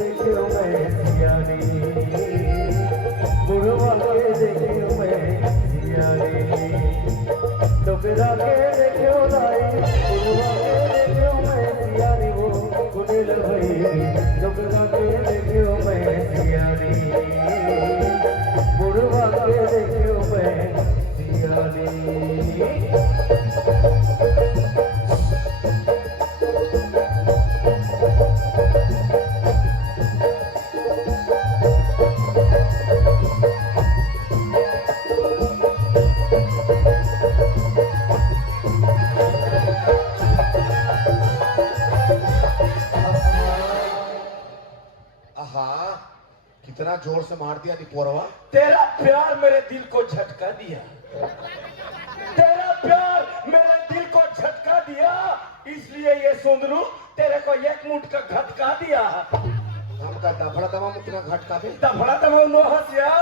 देखियो मैं सियानी, बुढ़वा के देखियो मैं सियानी, डोकरा के देखियो लाई, बुढ़वा के देखियो मैं सियानी, वो कुनेल भाई डोकरा के देखियो मैं सियानी, बुढ़वा के देखियो मैं सियानी। कितना जोर से मार दिया निपोरवा। तेरा प्यार मेरे दिल को झटका दिया, तेरा प्यार मेरे दिल को झटका दिया, इसलिए ये सुंदरू तेरे को एक मुठ का घटका दिया। हम का दफड़ा दमा कितना घटका दे, दफड़ा दमा नो हसिया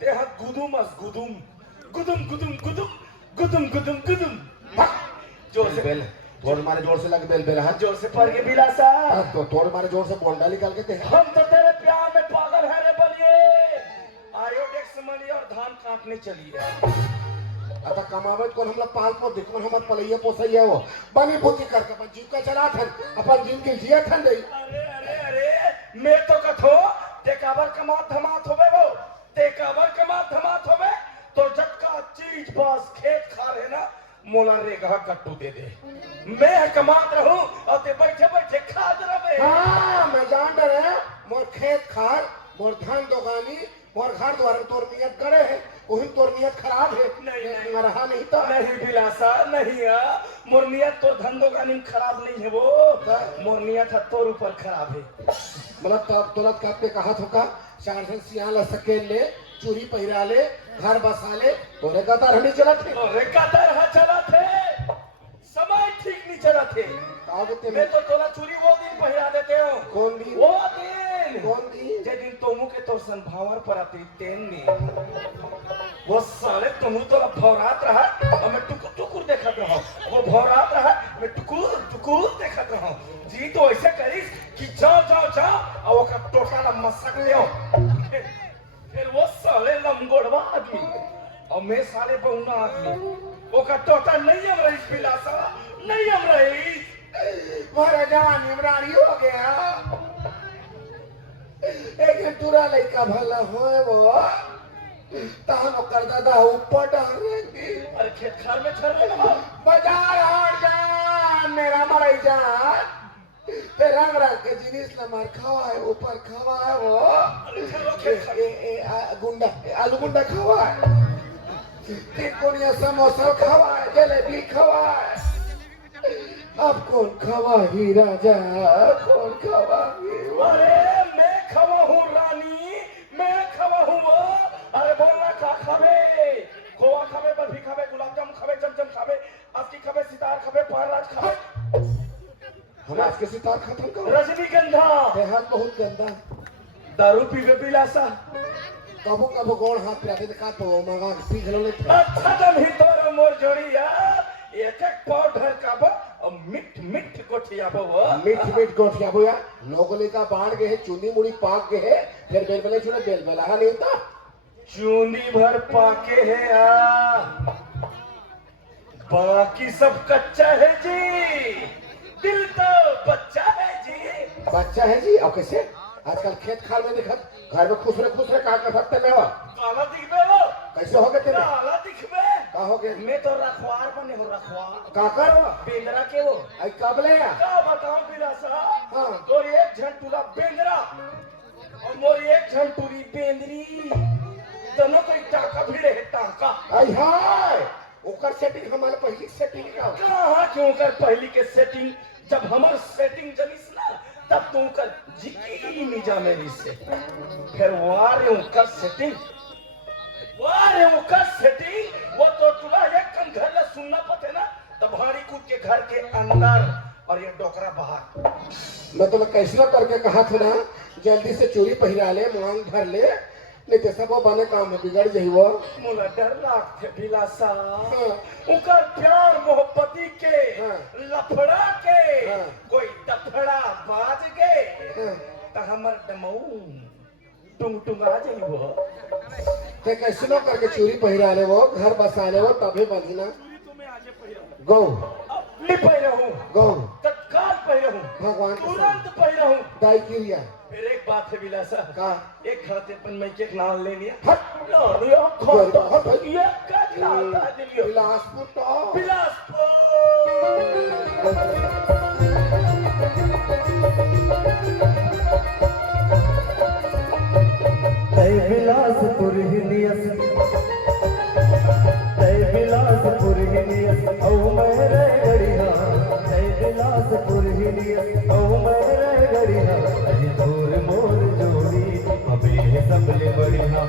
ते हाथ गुदुम अस गुदुम गुदुम गुदुम गुदुम गुदुम गुदुम गुदुम जोर से बेल तोड़ मारे जोर से लगे बेल बेल हाथ जोर से पड़ के बिलासा तो तोड़ मारे जोर से बोंडा निकाल के दे। हम तो तेरे प्यार में पागल है रे बलिए, आयोडेक्स मलिए और धान काटने चलिए। अतः कमावत कौन हमला पाल पो देखो हमर पलैया पोसैया वो बनी बुद्धि करके अपन जीव का चला थन अपन जीव के जिया थन दई। अरे अरे अरे मैं तो कथो ते काबर कमात धमात होवे वो, ते काबर कमात धमात होवे तो जटका चीज बस खेत खा रहे ना मोला रेगा कट्टू दे दे, मैं कमात रहूं और ते बैठे बैठे खा रहे। हां मैं जान रहे मोर खेत खार मोर धान दोगानी मोर घर द्वार तोर नियत करे है वही तोर नियत खराब है। नहीं रहा नहीं तो नहीं बिलासा नहीं है, मोर नियत तो धंधोगानी में खराब नहीं है, वो मोर नियत है तोर ऊपर खराब है। मतलब तब तुरंत काट पे कहा थोका शारसन सियाल सकेल ले चूड़ी पहिरा ले घर बसा ले तोरे का तरह नहीं चला थे, तोरे का तरह चला थे, समय ठीक नहीं चला थे। मैं तो तोला चूड़ी वो दिन पहिरा देते हो। कौन दिन? वो दिन कौन दिन? जे दिन तुमू के तो संभावर पर आती तेन ने वो साले तुमू तो भौरात रहा और मैं टुकुर टुकुर देखत रहा, वो भौरात रहा मैं टुकुर टुकुर देखत रहा। जी तो ऐसे करीस कि जाओ जाओ जाओ और वो का टोटा ना मसक ले फिर वो साले लंगोड़वा आदमी और मैं साले बहुना आदमी वो का टोटा नहीं हम रही बिलासा नहीं हम रही मारा जवानी इमरानी हो गया एक तुरा लड़का भला होए वो तानो कर दादा ऊपर डालेंगे। अरे खेत खार में चल रहा बाजार हाट जा मेरा मराई जान ते रंग रंग के जिनिस न मार खावा है ऊपर खावा है वो गुंडा आलू गुंडा खावा है तीन कोनिया समोसा खावा है जलेबी खावा है। अब कौन खावा ही राजा कौन खावा ही? अरे मैं खवा हूँ रानी, मैं खवा हूँ वो। अरे बोल रहा का खावे, खोआ खावे, बर्फी खावे, गुलाब जामुन खावे, चमचम खावे, आपकी खावे, सितार खावे, पाराज खावे। हम आज के सितार खत्म करो। रजनीगंधा बेहद बहुत गंदा दारू पीवे बिलासा कबो कबो गोड़ हाथ पे आते का तो मगा पी गलो ले। अच्छा जब ही तोर मोर जोड़िया एक एक पाउडर का बो और मिट मिट गोठिया बो मिट मिट गोठिया बोया लोगों का बाढ़ गए चुनी मुड़ी पाक गए फिर बेलबेले चुने बेलबेला हा नहीं था चूनी भर पाके है बाकी सब कच्चा है जी, दिल तो बच्चा है जी। बच्चा है जी और कैसे आजकल खेत खाल में दिखत घर में खुश रहे का कर सकते में हो काला दिखबे वो कैसे हो गए तेरे काला दिखबे का हो गए मैं तो रखवार बने हो रखवार का कर बेंदरा के वो आई कब ले या का बताऊं बिलासा हां तो एक झंटूला बेंदरा और मोर एक झंटूरी बेंदरी दोनों कोई टाका भिड़े है टाका। आई हाय ओकर सेटिंग हमारे पहली सेटिंग का कहां क्यों कर पहली के सेटिंग जब हमर सेटिंग जनिस ना तब तू कर जिकी नहीं जा मेरी से फिर वारे उनका सेटिंग वो तो तुला एक कन घर ले सुनना पते ना तब भाड़ी कूद के घर के अंदर और ये डोकरा बाहर। मैं तो कैसला करके कहा था ना जल्दी से चोरी पहिरा ले मांग भर ले नहीं तो सब बने काम में बिगड़ जाई वो मुला डर लागते बिलासा उकर प्यार मोहब्बती के लफड़ा के कोई दफड़ा बाज के तो हमर डमऊ टुंग टुंग आ जाई वो ते कैसे लो करके चूड़ी पहिरा ले वो घर बसा ले वो तभी बंधी ना गौ भी पहिरा हूँ गौ तत्काल पहिरा हूँ भगवान के तुरंत पहिरा हूँ दाई क्यों या फिर एक बात है विलासा का एक खाते पन मैं के नाम ले लिया हट लो लियो गरीबा, हट, हट। ये का खाता दिलियो बिलासपुर तो बिलासपुर तय बिलासपुर हिलियस तय बिलासपुर हिलियस औ मेरे गड़िया तय बिलासपुर हिलियस औ मेरे गड़िया अजी दूर मोर जोड़ी अबे सबले बढ़िया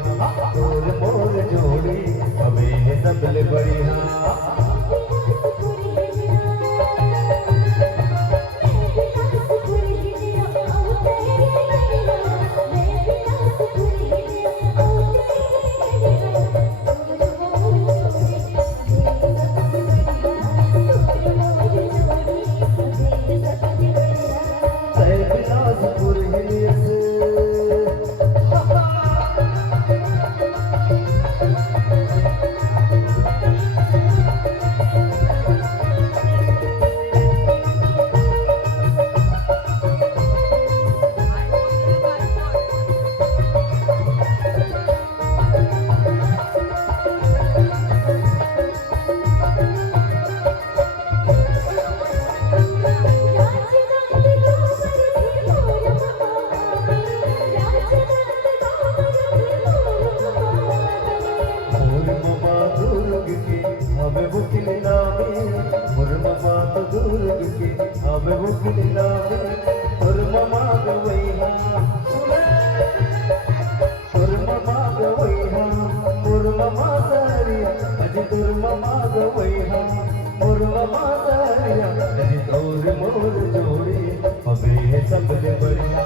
दूर मोर जोड़ी अबे सबले बढ़िया तय बिलासपुर हिलियस मुर्ममा दुर्ग के हमें वकील नामे मुर्ममा दुर्ग के हमें वकील नामे मुर्ममा गवैया मुर्ममा गवैया मुर्ममा सारिया अजी मुर्ममा गवैया मुर्ममा सारिया अजी तोर मोर जोड़ी हमें सबले बढ़िया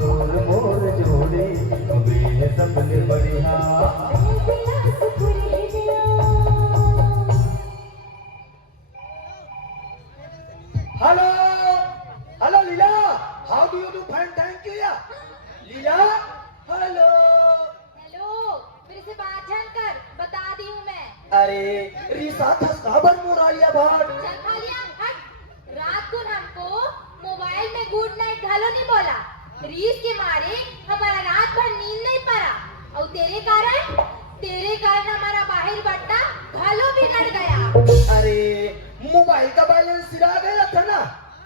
तोर मोर जोड़ी हमें सबले बढ़िया hello hello Leela how do you do fine thank you या लीला हेलो हेलो फिर से बात जानकर बता दी हूँ मैं। अरे रिसा खबर मुरालिया भाट चल खा लिया हट। रात को हमको मोबाइल में गुड नाइट घालो नहीं बोला। रीस के मारे हमारा रात भर नींद नहीं पड़ा और तेरे कारण हमारा बाहर बट्टा घालो बिगड़ गया। अरे मोबाइल का बैलेंस सिरा गया था ना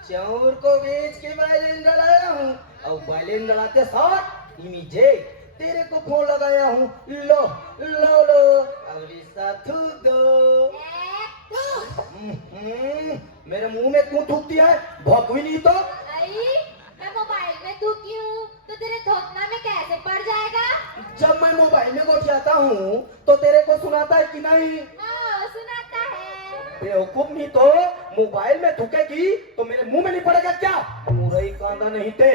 चौर को बेच के बैलेंस डलाया हूँ और बैलेंस डलाते साथ इमीडिएट तेरे को फोन लगाया हूँ लो लो लो अब रिश्ता थूक दो मेरे मुंह में क्यों थूकती है भौंकवी नहीं तो अरे मैं मोबाइल में थूकी हूँ तो तेरे थोकना में कैसे पड़ जाएगा। जब मैं मोबाइल में गोठियाता हूँ तो तेरे को सुनाता है कि नहीं हाँ सुनाता है। बेवकूफ नहीं तो मोबाइल में थूकेगी तो मेरे मुंह में नहीं पड़ेगा क्या मुरई कांदा नहीं थे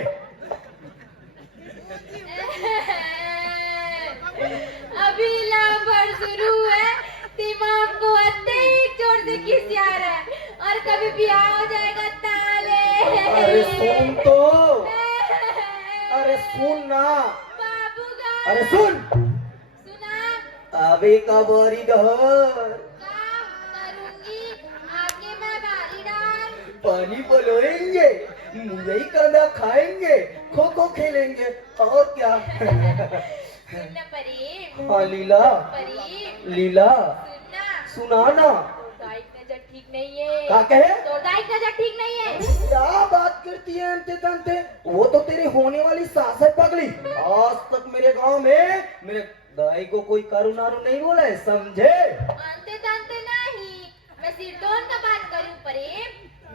अभी लाभर शुरू है दिमाग को अत्ते ही जोर से खिसिया रहा है और कभी भी हो जाएगा ताले। अरे सुन तो अरे सुन ना बाबू का अरे सुन सुना अबे का बोरी डहर काम करूंगी आगे मैं बारी डाल पानी पलोएंगे मुरई कांदा खाएंगे खो खो खेलेंगे और क्या सुनना परी हाँ लीला परी लीला सुनना सुना ना तो दाइक नजर ठीक नहीं है। क्या कहे तो दाइक नजर ठीक नहीं है। क्या बात करती है अंते तंते वो तो तेरी होने वाली सास है पगली आज तक मेरे गांव में मेरे दाई को कोई करुणारू नहीं बोला है समझे अंते तंते नहीं मैं सिरदोन का बात करूं परे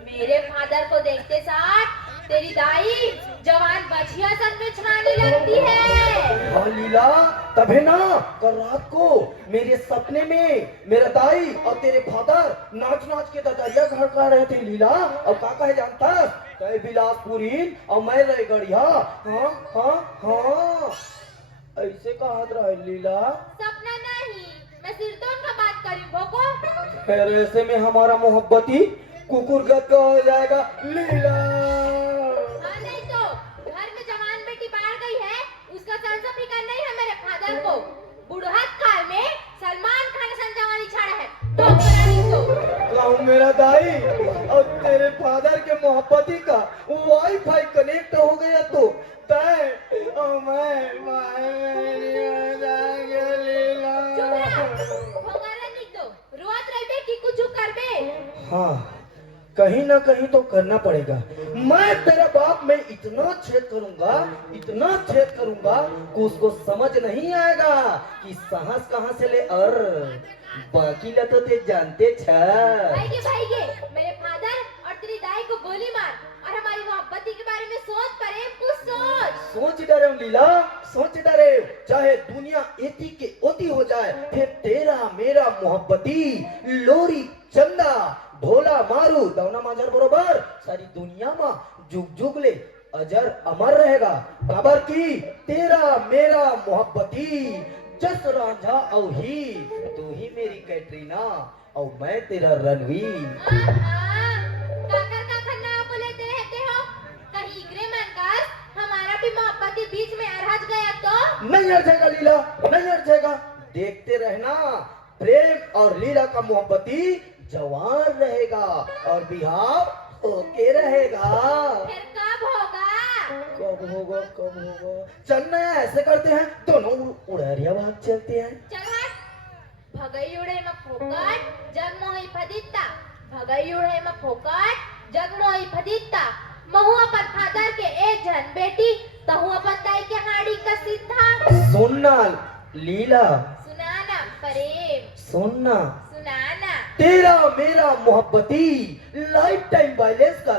मेरे फादर को देखते साथ तेरी दाई जवान बछिया सन में छाने लगती है। हाँ लीला तभी ना कल रात को मेरे सपने में मेरा दाई और तेरे फादर नाच नाच के ददरिया घर का रहे थे लीला और का कहे जानता कहे बिलासपुरी और मैं रह गढ़िया हाँ हाँ हाँ ऐसे कहा रहा लीला सपना नहीं मैं सिरदोन का बात करूं भोको। फिर ऐसे में हमारा मोहब्बती कुकुर गद का हो जाएगा लीला हाँ नहीं तो घर में जवान मेरा दाई और तेरे फादर के मोहब्बती का वाईफाई कनेक्ट हो गया तो तय और चुप रह भंगारा नहीं तो रोत रहबे कि कुछ करबे हाँ कहीं ना कहीं तो करना पड़ेगा। मैं तेरा बाप में इतना छेद करूंगा कि उसको समझ नहीं आएगा कि साहस कहाँ से ले और बाकी ला तो ते जानते छ। भाईगे मेरे फादर और तेरी दाई को गोली मार और हमारी मोहब्बती के बारे में सोच परे कुछ सोच डरे लीला, सोच डरे चाहे दुनिया एती के ओती हो जाए, फिर तेरा मेरा मोहब्बती लोरी चंदा ढोला मारू दौना माजर बरोबर सारी दुनिया में जुग जुग ले अजर अमर रहेगा। खबर की तेरा मेरा मोहब्बती जस रांझा औ ही तू ही मेरी कैटरीना और मैं तेरा रणवीर। काकर काकर नाव को लेते रहते हो कहीं इकरे मनकर हमारा भी मोहब्बती बीच में अरहज गया तो नहीं अरझेगा लीला, नहीं अरझेगा। देखते रहना प्रेम और लीला का मोहब्बती जवान रहेगा और बिहार होके रहेगा। फिर कब होगा कब होगा चलना है ऐसे करते हैं दोनों उड़रिया भाग चलते हैं। चल हट भगई उड़े में फोकट जग मोही फदिता भगई उड़े में फोकट जग मोही फदिता महू अपन फादर के एक जन बेटी तहु अपन दाई के हाड़ी का सीधा सुनना लीला, सुनाना प्रेम सुनना सुनाना तेरा मेरा मोहब्बती लाइफ टाइम बैलेंस का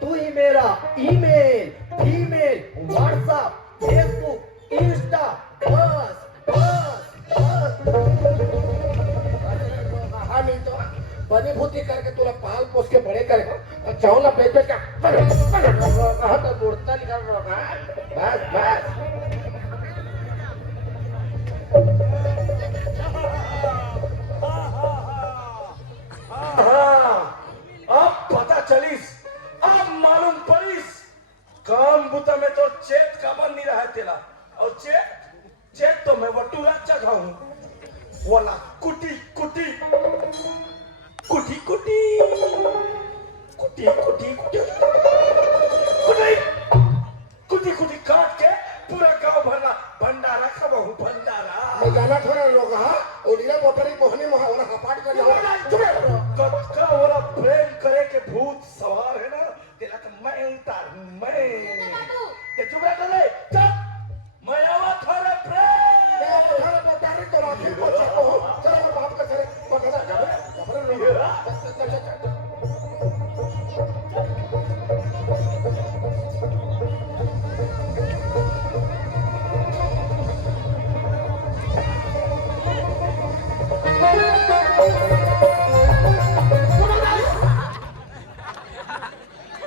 तू ही मेरा email female WhatsApp Facebook Insta बस हाँ नहीं तो बनी भूती करके तुला पाल पोस के बड़े करेगा और चावला पेट पेट का तो बुढ़ता निकल रहा है बस अब पता चलिस, अब मालूम पड़िस काम बुता में तो चेत का बन नहीं रहा है तेरा और चेत तो मैं वटूरा जगह हूँ वाला कुटी कुटी कुटी कुटी कुटी कुटी कुटी कुटी कुटी कुटी काट के पूरा गांव भरना भंडारा खबा हूँ भंडारा। मैं जाना थोड़ा लोग हाँ ओडिया मोटरी मोहनी मोहरा हपाट कर जाओ का वाला प्रेम करे के भूत सवार है ना तेरा तो मैं उतार मैं ते चुप रह ले चल मैं आवा थारे प्रेम थोड़ा मोटारी तो राखी को चाहो चलो बाप का चले पकड़ा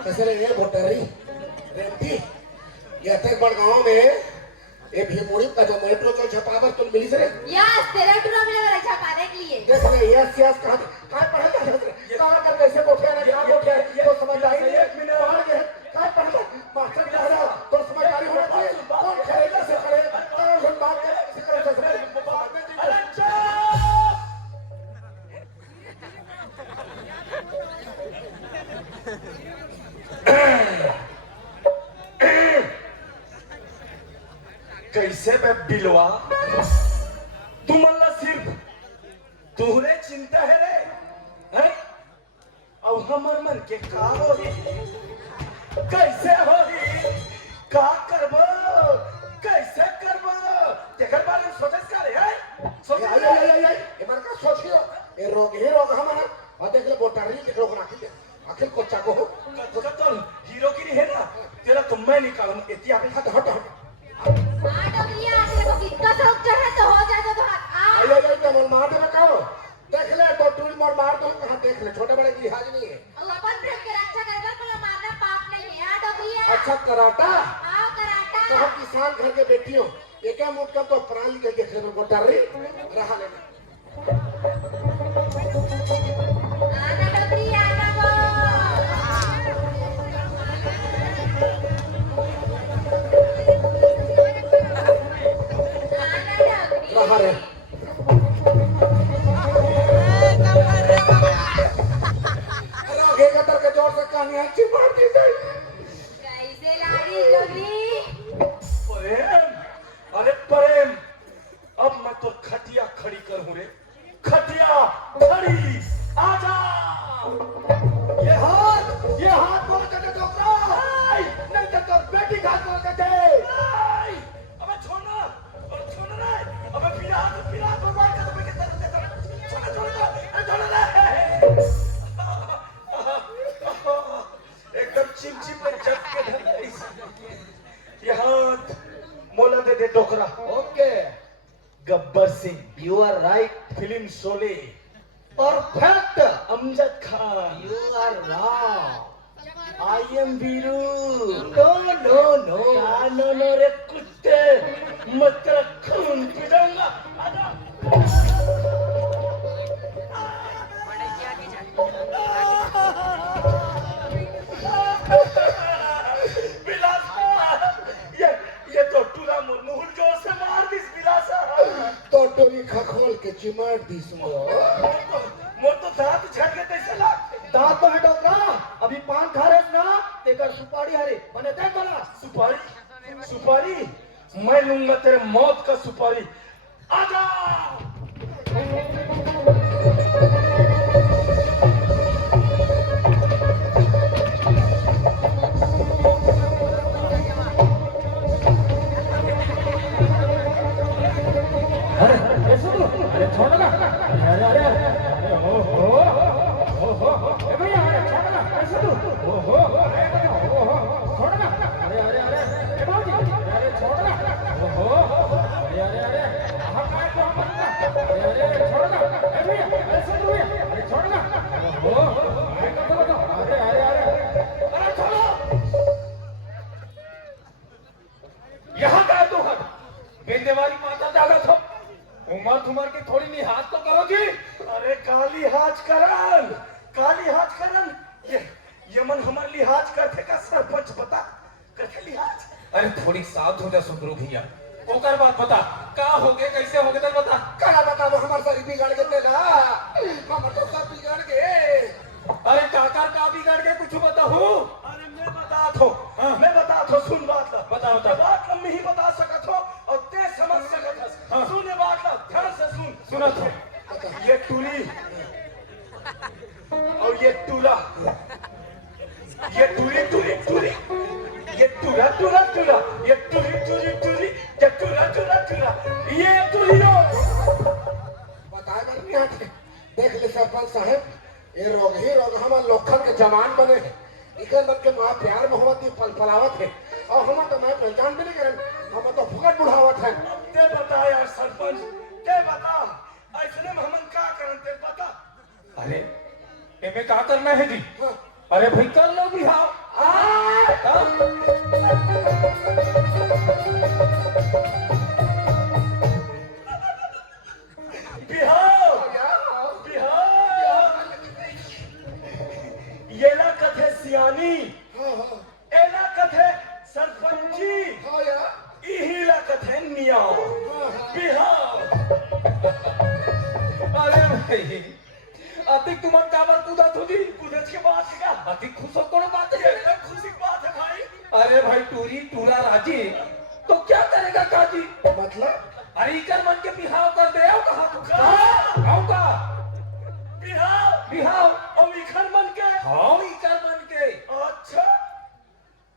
कैसे रे ये मोटारी रेंटी ये तक बड़गांव में ये भीमुड़ी का जो मेट्रो चल छपावर तुम मिली से यस तेरे टूरा में लगा छपाने के लिए देख ले यस यस कहां पढ़ा जा कहां कर कैसे बैठे ना क्या बैठे तो समझ आई नहीं एक मिनट पढ़ के कहां पढ़ा मास्टर कह रहा तो समझदारी होना चाहिए कौन करे कैसे करे कौन बात कैसे करे अरे कैसे मैं बिलवा तुम अल्लाह सिर्फ तुहरे चिंता है रे हैं अब हमर मन के का होई कैसे होई का करबो कैसे करबो तेकर बारे में सोचस का रे हैं सोच ये बार का सोचियो ये रोग हमारा और देख ले बोटारी देख लो ना आखिर को चाको हो तो हीरो की है ना तेरा तो मैं निकालूं इतिया पे हट हट हट हाँ डोगरिया तेरे को कितना शौक चढ़ा तो हो जाए तो हाथ आयो तो मन मार दे बताओ देख ले तो तू मार दो कहां देख ले छोटे बड़े की लिहाज नहीं है अपन प्रेम के रक्षा करने को मारना पाप नहीं है डोगरिया अच्छा कराटा हाँ कराटा तो हम किसान घर के बेटियों एक मुठ का तो प्राण के देख ले बोटारी रहा लेना आना डोगरिया आना वो रहा रे टोकरा, okay, Gabbar Singh, you are right, film Sholay, perfect, Amjad Khan, you are wrong, I am Veeru. No no no, no रे कुत्ते, मत खून पी जाऊंगा। आजा। बिलासा, ये तो टूरा मुर्मुर जोर से मार दिस बिलासा। तो टोरी खखोल के चिमाट दिस मोर तो दांत झड़ के तैसे लाग। दांत तो है डोकरा, अभी पान खा रहे ना, तेकर सुपारी हरे बने दे बोला। सुपारी, सुपारी, मैं लूंगा तेरे मौत का सुपारी। आजा। अरे सुनो, अरे छोड़ ना, अरे अरे अरे ओ हो ए भैया, अरे छोड़ ना, अरे सुनो, ओ हो अरे ओ हो छोड़ ना, अरे अरे अरे ए बाबूजी, अरे छोड़ ना, ओ हो अरे अरे अरे कहां का है तो हम ना, अरे अरे छोड़ ना, ए भैया, अरे सुनो भैया, अरे छोड़ ना, ओ हो अरे कब अरे अरे अरे अरे छोड़ो, यहाँ का तो हट, बेंदे वाली माता डाला था। उमर तुमर की थोड़ी लिहाज तो करो जी। अरे काली हाज करन, काली हाज करन, ये मन हमार लिहाज करते का सरपंच बता, करते लिहाज। अरे थोड़ी साथ हो जा सुधरू भैया, ओकर बात बता, का होगे कैसे होगे तो बता। करा बताओ, हमार सारी बिगाड़ के तेला, हमार तो सब बिगाड़ गए। अरे काका का बिगाड़ के कुछ बताओ। अरे मैं बता थो, मैं बता थो, सुन बात ला, बता बता। बात लम्बी ही बता सकत हो और ते समझ सकत हस। सुन ये बात ला, ध्यान से सुन। सुना था। ये टूरी और ये टूला, ये टूरी टूरी टूरी, ये टूरा टूरा टूरा, ये टूरी टूरी टूरी, ये टूरा टूरा टूरा, ये टूरी लो। बताए बन नहीं आते। देख ले सरपंच साहब, ये रोग ही रोग हमार लोखन के जमान बने हैं। इकर बद के माँ प्यार मोहब्बत ही पलपलावत है और हम तो मैं पहचान भी नहीं करन, हम तो फुकट बुढ़ावत है। अब ते बता यार सरपंच, ते बता, ऐसने में हमन का करन ते बता। अरे एमे का करना है जी? हाँ। अरे भाई कर लो बिहाव। बिहाव, बिहाव, ये ना कथे सियानी, हाँ हाँ एला कथे सरपंची, हाँ यार, इहिला कथे मियाँ, बिहाव। अरे भाई अति तुमन काबर कूदा थोड़ी, कुदच के बात है क्या? अति खुश हो कोनो बात है। एकदम खुशी की बात है भाई। अरे भाई टूरी टूरा राजी तो क्या करेगा काजी? मतलब अरे इकर मन के बिहाव कर दे, आओ कहा तू कहाँ? आओ का बिहाव बिहाव, और इखर मन के। हाँ इकर मन के। अच्छा,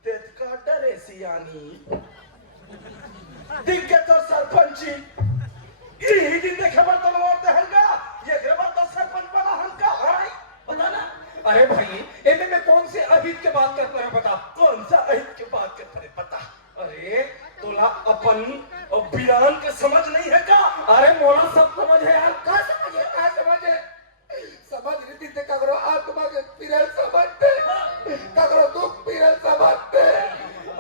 तेत का डरे सियानी, दिख के तो सरपंची, यही दिन देखे बर तो मारते हंगा, ये ग्रबर तो सरपंच बना हंगा, हाय, बता ना। अरे भाई एमे में कौन से अहित के बात कर रहे बता। कौन सा अहित की बात करते रे बता। अरे तोला अपन और बिरान के समझ नहीं है का? अरे मोला सब समझ है यार। का समझे, का समझे, समझ रीति ते ककरो आत्मा के पीरल समझते, ककरो दुख पीरल समझते।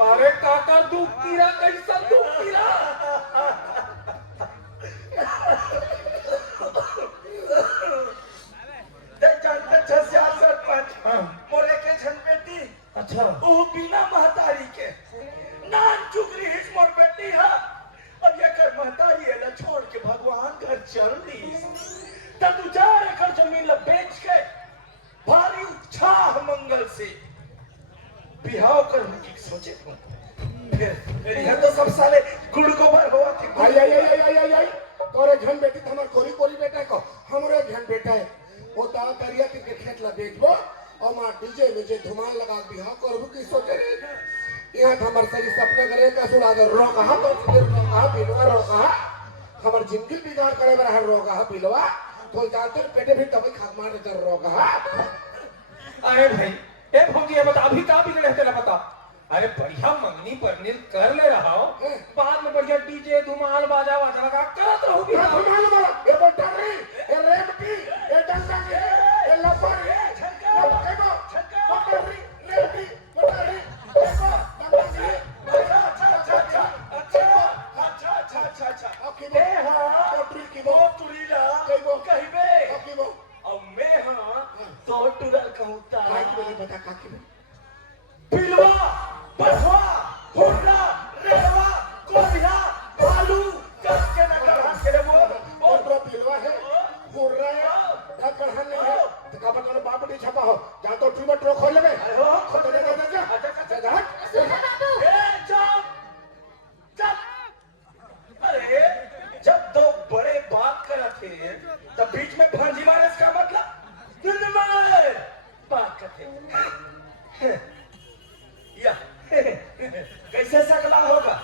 अरे काका दुख पीरा, कैसा दुख पीरा? देख जानते छसिया सरपंच, हाँ। मोरे के छन बेटी, अच्छा ओ बिना महतारी के, नान चुगरी हिच मोर बेटी है। अब ये कर महतारी है छोड़ के भगवान घर चल दी, तब 2-4 एकड़ जमीन ला बेच के भारी उत्साह मंगल से बिहाव कर की सोचे हूँ। फिर यह तो सब साले गुड़ गोबर हुआ थी। आई आई आई आई आई आई, तोरे घन बेटी तो हमार कोरी कोरी बेटा है को, हमरे घन बेटा है। वो ता तरिया के खेत ला बेचबो और मां डीजे में धुमाल लगा बिहाव करबो की सोचे रे। यहाँ तो हमार सारी सपना करे का सुना दे, रो कहां तो कहां बिलवा, रो कहां हमार जिंदगी बिगाड़ करे बरा रो कहां बिलवा, तो जानते पेटे भी तब खाद मार दे रो कहां। अरे भाई ए भौजी ये बता अभी का बिगड़े तेरा बता। अरे बढ़िया मंगनी परनील कर ले रहा हो, बाद में बढ़िया के डीजे धुमाल बाजा वाजा लगा करत रहू क्या बिहाव धुमाल वाला ये बटरी ये रेमटी ये डंडा ये लपर ये देखो बटरी रेमटी बटरी देखो डंडा अच्छा अब की ए हाँ बटरी की वो तुरीला कहिबे अब की वो अब मैं हाँ तो टुरल कहूता काय की बोले बता का की पिलवा बधवा होड़ा रेवा कोरिया भालू करके न कर हंस के वो और तो पिलवा है घूर रहा है का कहां नहीं है तो का बता बाप ने छपा हो जा तो ट्यूबर ट्रो खोल ले अरे हो खोल दे दे अच्छा सुनो बाबू ए चुप चुप अरे जब दो बड़े बात करते थे तब बीच में भांजी मारे इसका मतलब निर्मल बात करते या कैसे सकला होगा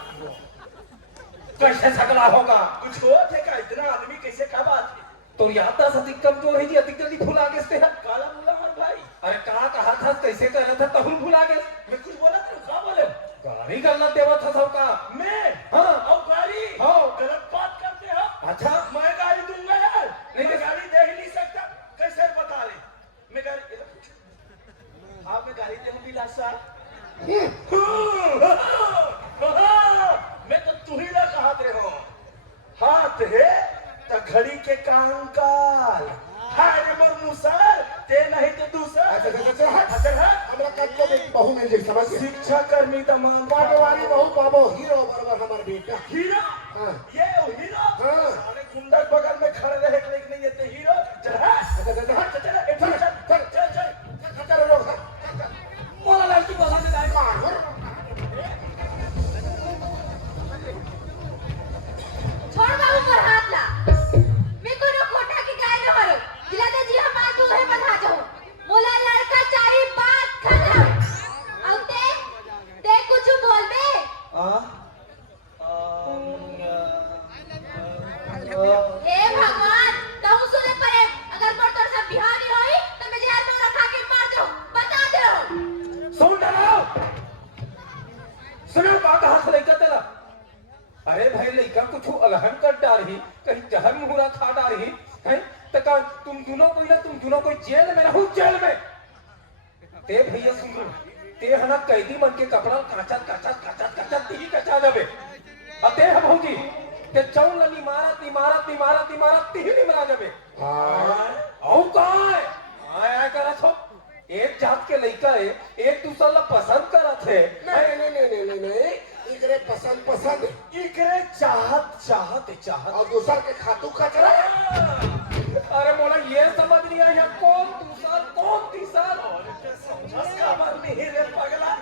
कैसे सकला होगा कुछ हो थे का इतना आदमी कैसे का बात है तो याददाश्त अधिक कमजोर है जी अधिक जल्दी भुला गए से काला मुला हमार भाई अरे कहा था कैसे कर रहा था तहुल भुला गए मैं कुछ बोला था का बोले गाड़ी गलत देवा था सबका मैं हाँ। और गाड़ी हाँ। गलत बात करते हो अच्छा मैं गाड़ी दूंगा यार नहीं, मैं गाड़ी दे ही नहीं सकता कैसे बता रहे मैं गाड़ी हाँ मैं गाड़ी दे भी लासा मैं तो तू ही ना कहा रहे हो हाथ है तो घड़ी के कंकाल हाय रे मर मुसर ते नहीं तो दूसरा अच्छा हट अच्छा है हमरा कट को बहु मिल जाई समझ गए शिक्षा कर्मी तमाम पटवारी बहु पाबो हीरो बराबर हमार बेटा हीरो हां ये हीरो हाँ। सारे गुंडा बगल में खड़े रहे लेकिन नहीं ये तो हीरो चल अच्छा हट चल चल चल चल चल रोक बोला लड़की पसंद है मार छोड़ बाबू पर हाथ ला मैं कोनो कोटा की गाय न मरो दिलाते जी हम बात दूर बता जाओ मोला लड़का चाहिए बात खत्म अब ते कुछ बोल बे हे भगवान तू सुने पड़े अगर मोर तोर से बिहार नहीं होई तो मैं जेल में रखा के मार दो बता दो सुन डालो सुनो का कहा से लड़का तेरा अरे भाई लड़का कुछ अलहन कर डाली कहीं जहर मुहरा खा डाली है तो का तुम दोनों कोई जेल में रहू जेल में ते भैया सुन लो ते हना कैदी मन के कपड़ा काचा ती कचा जाबे अते हम भौजी ते चौन लनी मारत ती नहीं मरा जाबे औ काय आया करा छो एक जात के लड़का है एक दूसरा ला पसंद करत है नहीं इकरे पसंद इकरे चाहत और दूसर के खातू कचरा अरे मोला ये समझ नहीं आया कौन दूसर कौन तीसर उसका मन नहीं रे पगला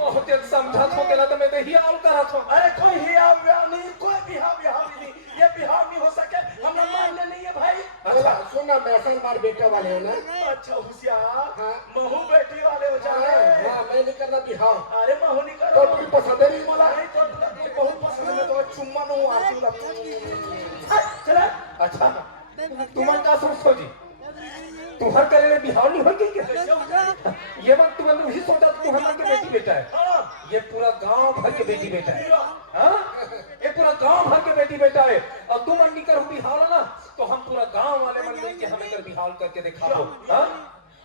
ओह ते समझा तो केला तो मैं तो ही आल करा था अरे कोई हियाव नहीं कोई बिहाव नहीं ये बिहाव नहीं हो सके हमरा मानने नहीं है भाई अच्छा सुनना मैसन मार बेटा वाले हो ना अच्छा होशियार हाँ। महू बेटी वाले हो जाए हां मैं नहीं करना बिहाव अरे महू नहीं तो करो तुझे पसंद नहीं मोला नहीं तो तुझे बहुत पसंद है तो चुम्मा नो आरती लग चला अच्छा तुमन का सोचो जी तू हर करे में बिहाव नहीं होगी क्या ये बात तुमने नहीं सोचा तू हम के बेटी बेटा है हाँ ये पूरा गांव भर के बेटी बेटा है हाँ ये पूरा गांव भर के बेटी बेटा है और तुम अंडी कर बिहार ना तो हम पूरा गांव वाले मन में के हमें कर बिहार करके दिखाओ हाँ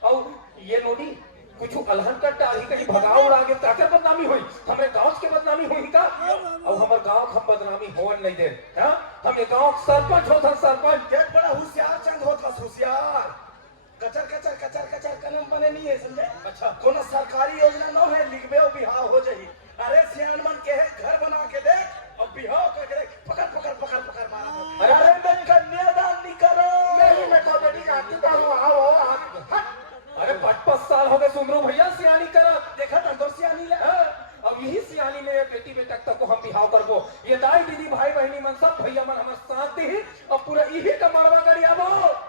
और ये नोडी कुछ अलहन कर डाली कहीं भगाओ उड़ा के ताकर बदनामी हुई हमारे गांव के बदनामी हुई का और हमारे गांव हम बदनामी होवन नहीं दे हाँ हम ये गांव सरपंच होता सरपंच एक बड़ा होशियार चंद होता होशियार कचर कनम बने नहीं है समझे अच्छा कोनो सरकारी योजना न है लिखबे और बिहाव हो जाई अरे सियान मन के है घर बना के देख और बिहाव करके पकड़ मारा अरे मैं कन्यादान नहीं करो नहीं मैं तो बेटी का आती बाहू आओ अरे 5 साल हो गए सुमरो भैया सियानी करा देखा था तो सियानी ले अब यही सियानी में बेटी बेटा तक को हम बिहाव करबो ये दाई दीदी भाई बहनी मन सब भैया मन हमर साथ दी और पूरा यही का मारवा गाड़ी आबो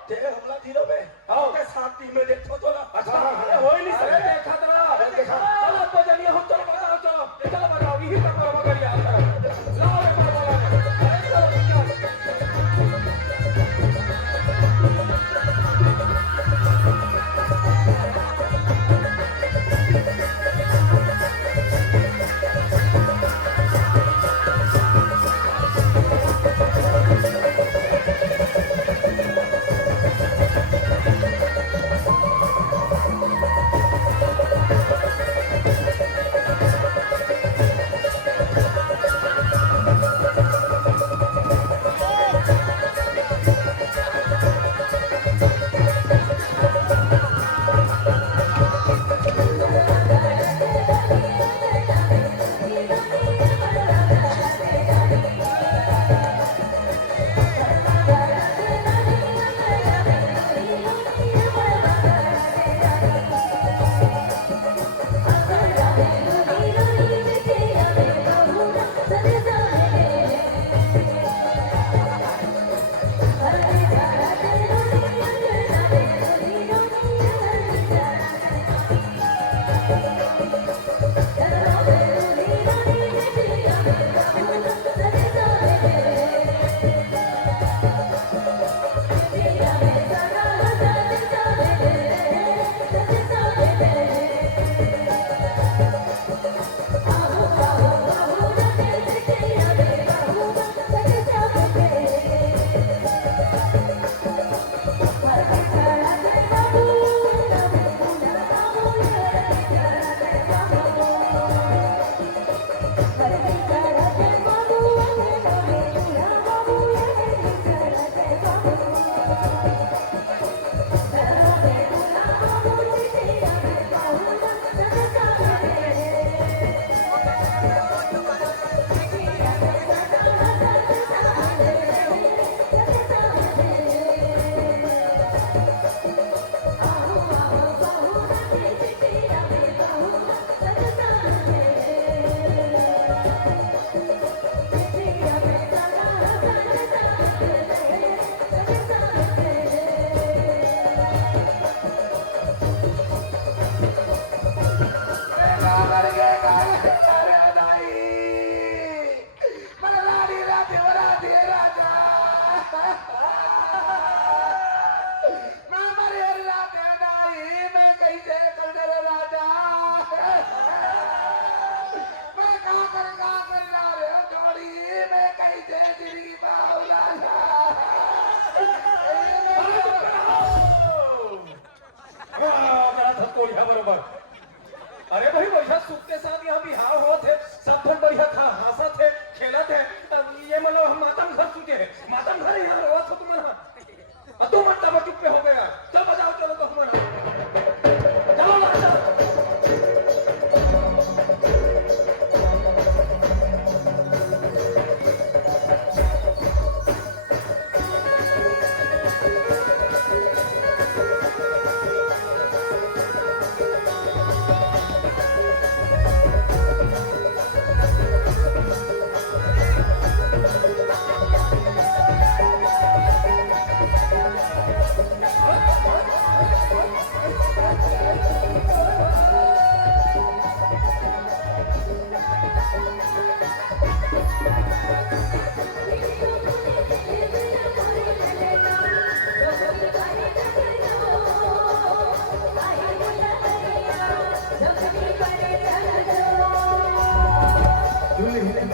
ते हमला धीरो बे आओ के साथ टीम में देखो तो ना अच्छा अरे हो ही नहीं अरे सकता देखा तरा देखा चलो बजनिया हम चलो बजाओ चलो बजाओ यही का मारवा गाड़ी आ लाओ रे मारवा अरे चलो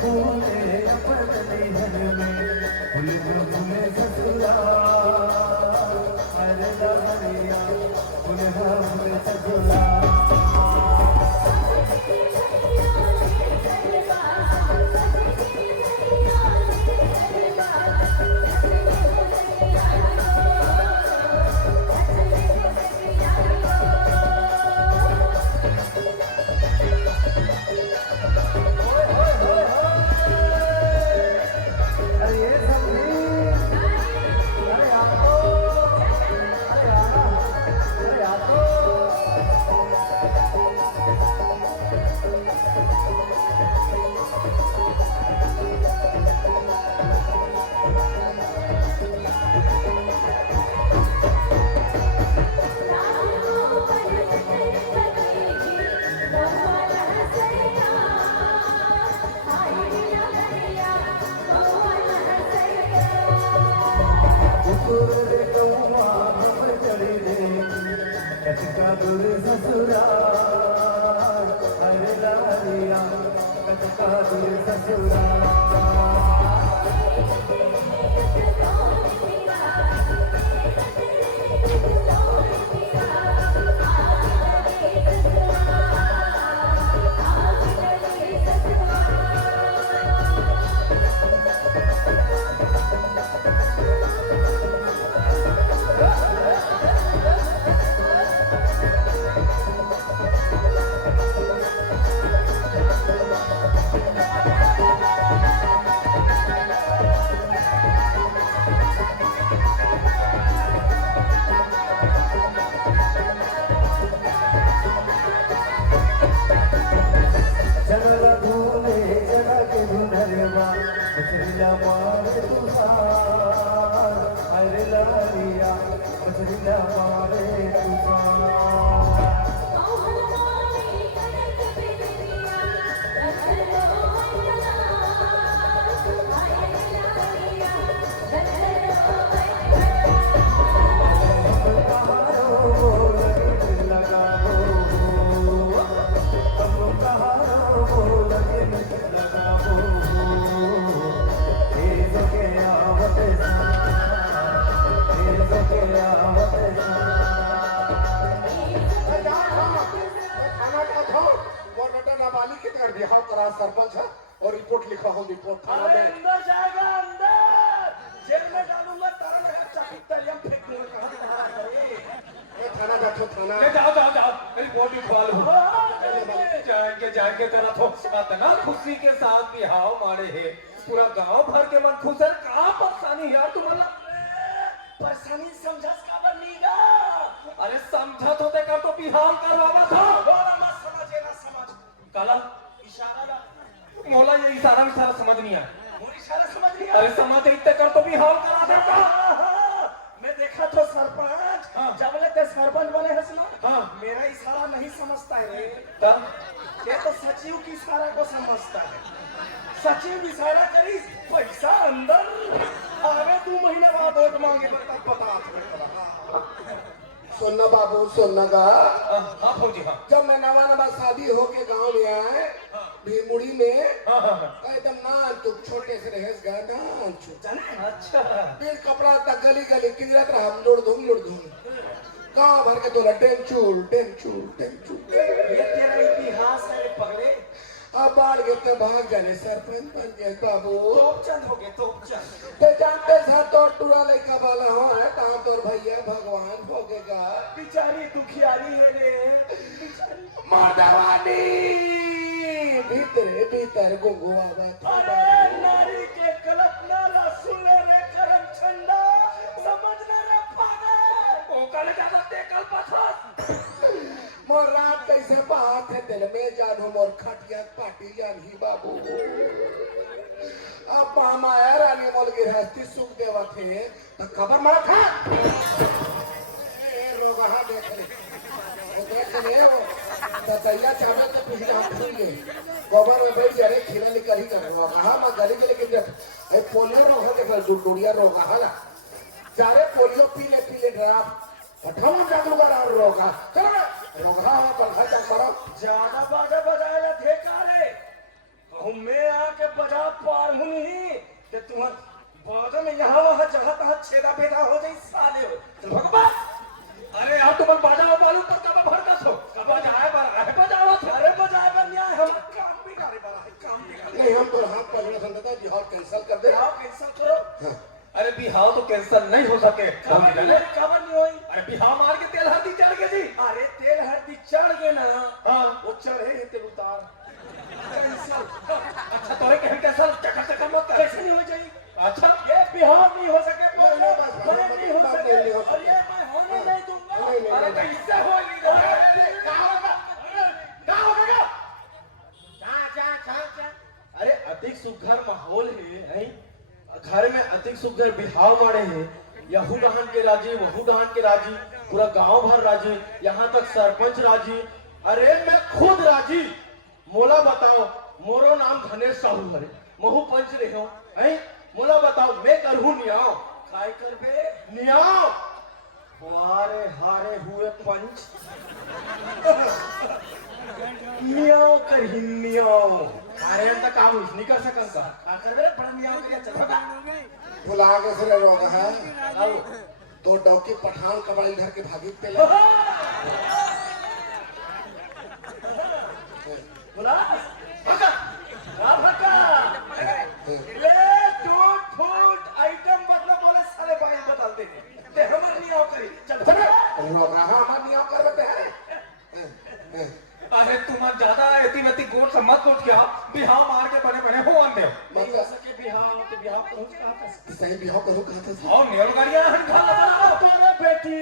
फूले अपने घर में फूल फूले ससुराल अरे लहरिया फूल फूले ससुराल दूर ससुराल अरे लालिया कटका दूर ससुराल मारे तुसार अरे लालिया बसरिला मारे तुसार बिहाव करा सरपंच है और रिपोर्ट लिखा हूँ रिपोर्ट थाना अरे में अंदर जाएगा अंदर जेल में डालूंगा तारा लगा चाकू तलियम फेंक दूंगा थाना बैठो थाना ले जाओ जाओ जाओ मेरी बॉडी खोल जाएंगे तेरा तो इतना खुशी के साथ बिहाव मारे है पूरा गांव भर के मन खुश है कहाँ परेशानी यार तुम्हारा परेशानी समझा का बनीगा अरे समझा तो ते कर तो बिहाव करवावा था बोला मत समझे ना समझ काला इशारा ना मोला ये इशारा समझ नहीं आया मोरी इशारा समझ लिया अरे समझ इतने कर तो बिहाव करा देता मैं देखा तो सरपंच हाँ। जब लेते सरपंच बने हैं सुना हाँ। मेरा इशारा नहीं समझता है रे तब ये तो सचिव की इशारा को समझता है सचिव इशारा करी पैसा अंदर अरे 2 महीने बाद वोट मांगे तब बता सुनना बाबू सुनना का हाँ फौजी हाँ जब मैं नवा नवा शादी होके गांव में आए भीमुड़ी में हाँ हाँ एकदम नान तो छोटे से रहे गया नान जाने अच्छा फिर कपड़ा तक गली गली किधर रहा हम लुड़ धूम गांव भर के तो टेंचूल ये तेरा इतिहास है रे पगले अब बाढ़ गिरते भाग जाने सरपंच बन गए बाबू तोपचंद हो गए तोपचंद ते जानते था तो टूरा लेका वाला हो है ता तोर भैया भगवान भोगेगा बेचारी दुखियारी है रे बेचारी माधवानी भीतर गुंगुआ बात अरे नारी के कल्पना ला सुने रे करम छंदा समझना रे पागल ओ कल ज्यादा ते कल पथा मोर रात कैसे बात है दिल में जानू मोर खटिया पाटी जानी बाबू अब माया रानी मोल गिरहस्ती सुख देवा थे तो खबर मरा था रोगहा देख ले वो देख ले वो ततैया चावे तो पिछले हाथ खुल गए गोबर में बैठ जा रे खीरा निकल ही कर रोगहा मैं गली के लेकिन जब ए पोलियो रोग के फिर डुडिया रोगहा ला सारे पोलियो पीले ड्राफ अठावन जागरूक रोगा चलो रोगा पंखा तक करो ज्यादा बाजा बजाएला थे का रे और मैं आके बजा पार हूँ नहीं तो तुम्हार बाद में यहाँ वहाँ जहाँ तहाँ छेदा बेदा हो जाए साले हो चल भगवान। अरे यार तुम बाजा बालू पर कब भर दस हो कब बजाए बजाओ अरे बजाए बनिया हम काम भी करे बड़ा है काम भी करे नहीं हम तो हाथ पकड़ा संता बिहार कैंसिल कर दे। आप कैंसिल करो। अरे बिहाव तो कैंसर नहीं हो सके खबर नहीं हुई। अरे बिहाव मार के तेल हल्दी चढ़ गई जी। अरे तेल हल्दी चढ़ गए ना हाँ वो चढ़े है तेल उतार कैंसिल। अच्छा तोरे कहन कैसा चक्कर चक्कर मत कर। कैसे नहीं हो जाए। अच्छा ये बिहार नहीं हो सके नहीं, नहीं, बस, बस, मैं नहीं हो बस, सके नहीं हो और ये मैं होने नहीं दूंगा। नहीं, नहीं, अरे नहीं। कैसे हो अरे अधिक सुघर माहौल है घर में अधिक सुघर बिहाव मारे हैं यहू डहान के राजी वहू डहान के राजी पूरा गांव भर राजी यहाँ तक सरपंच राजी। अरे मैं खुद राजी। मोला बताओ मोरो नाम धनेश साहू हरे महू पंच रहे हो हैं मोला बताओ मैं करहूं नियाव काय करबे नियाव हारे हारे हुए पंच मियाओ कर हिमियाओ अरे अंत काम नहीं कर सकन का आ करबे बड़ा मियाओ के चल भगा। भुला के सिरे रोग है आओ तो डौकी पठान कबाड़ी घर के भागी पे ले बोला भगा भगा ले टूट फूट आइटम मतलब बोले साले बाई बदल दे ते हमर मियाओ करी चल भगा। रोग रहा हमार नियम कर देते हैं। अरे तुम ज्यादा ऐती नती गोट से मत उठ गया बिहाव मार के बने बने हो आंदे नहीं हो सके बिहार तो बिहार पहुंच कहां था सही बिहाव करो कहा था और नेल गाड़ियां हन खा तोरे बेटी